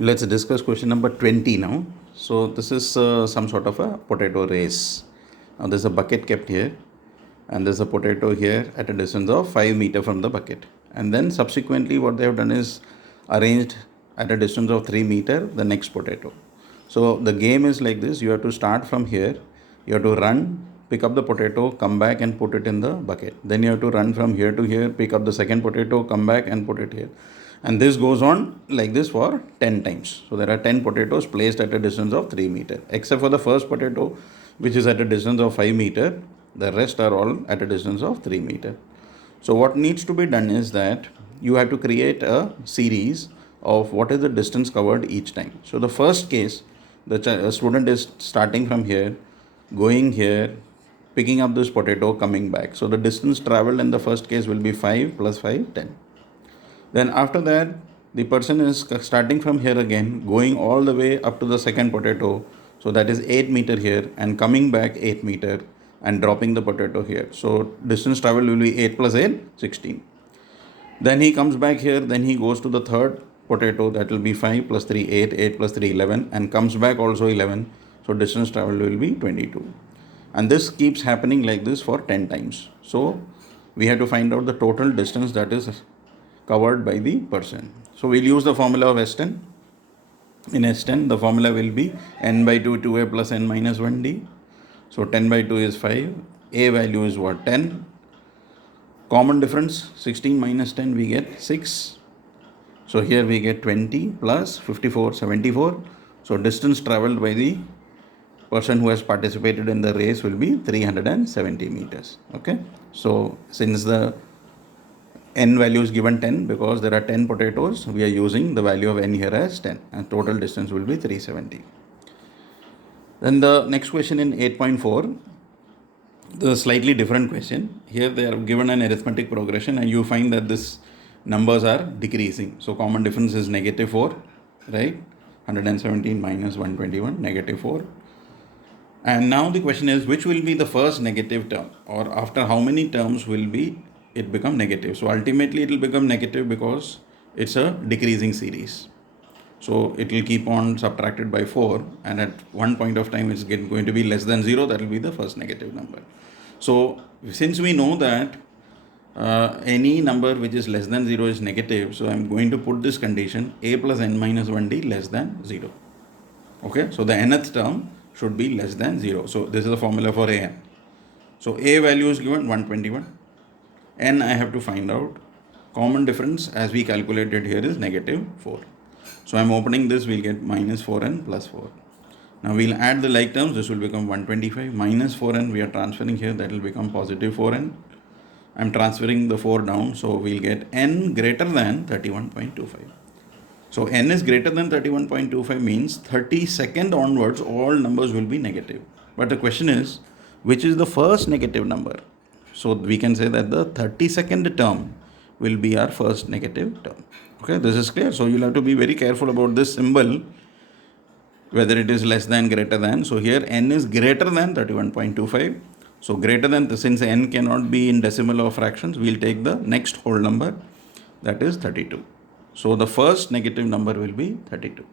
Let's discuss question number 20 now. So this is some sort of a potato race. Now there's a bucket kept here and there's a potato here at a distance of 5 meter from the bucket. And then subsequently what they have done is arranged at a distance of 3 meter the next potato. So the game is like this. You have to start from here. You have to run, pick up the potato, come back and put it in the bucket. Then you have to run from here to here, pick up the second potato, come back and put it here. And this goes on like this for 10 times. So there are 10 potatoes placed at a distance of 3 meter. Except for the first potato, which is at a distance of 5 meter, the rest are all at a distance of 3 meter. So what needs to be done is that you have to create a series of what is the distance covered each time. So the first case, the student is starting from here, going here, picking up this potato, coming back. So the distance traveled in the first case will be 5 plus 5, 10. Then after that, the person is starting from here again, going all the way up to the second potato. So that is 8 meter here and coming back 8 meter and dropping the potato here. So distance traveled will be 8 plus 8, 16. Then he comes back here, then he goes to the third potato, that will be 5 plus 3, 8, 8 plus 3, 11 and comes back also 11. So distance traveled will be 22. And this keeps happening like this for 10 times. So we have to find out the total distance that is covered by the person. So we'll use the formula of S10. In S10, the formula will be n by 2 2a plus n minus 1d. So 10 by 2 is 5. A value is what? 10. Common difference, 16 minus 10, we get 6. So here we get 20 plus 54, 74. So distance traveled by the person who has participated in the race will be 370 meters. Okay. So since the n value is given 10 because there are 10 potatoes, we are using the value of n here as 10 and total distance will be 370. Then the next question in 8.4, the slightly different question. Here they are given an arithmetic progression and you find that this numbers are decreasing. So common difference is negative 4, right? 117 minus 121, negative 4. And now the question is, which will be the first negative term, or after how many terms will be it become negative? So ultimately it will become negative because it's a decreasing series. So it will keep on subtracted by 4 and at one point of time it's going to be less than 0. That will be the first negative number. So since we know that any number which is less than 0 is negative, so I'm going to put this condition a plus n minus 1d less than 0. Okay, so the nth term should be less than 0. So this is the formula for an. So a value is given 121. N I have to find out. Common difference as we calculated here is negative 4. So I'm opening this, we'll get minus 4n plus 4. Now we'll add the like terms, this will become 125. Minus 4n we are transferring here, that will become positive 4n. I'm transferring the 4 down, so we'll get n greater than 31.25. So n is greater than 31.25 means 32nd onwards all numbers will be negative. But the question is, which is the first negative number? So we can say that the 32nd term will be our first negative term. Okay, this is clear. So you'll have to be very careful about this symbol, whether it is less than, greater than. So here n is greater than 31.25. So greater than, since n cannot be in decimal or fractions, we'll take the next whole number, that is 32. So the first negative number will be 32.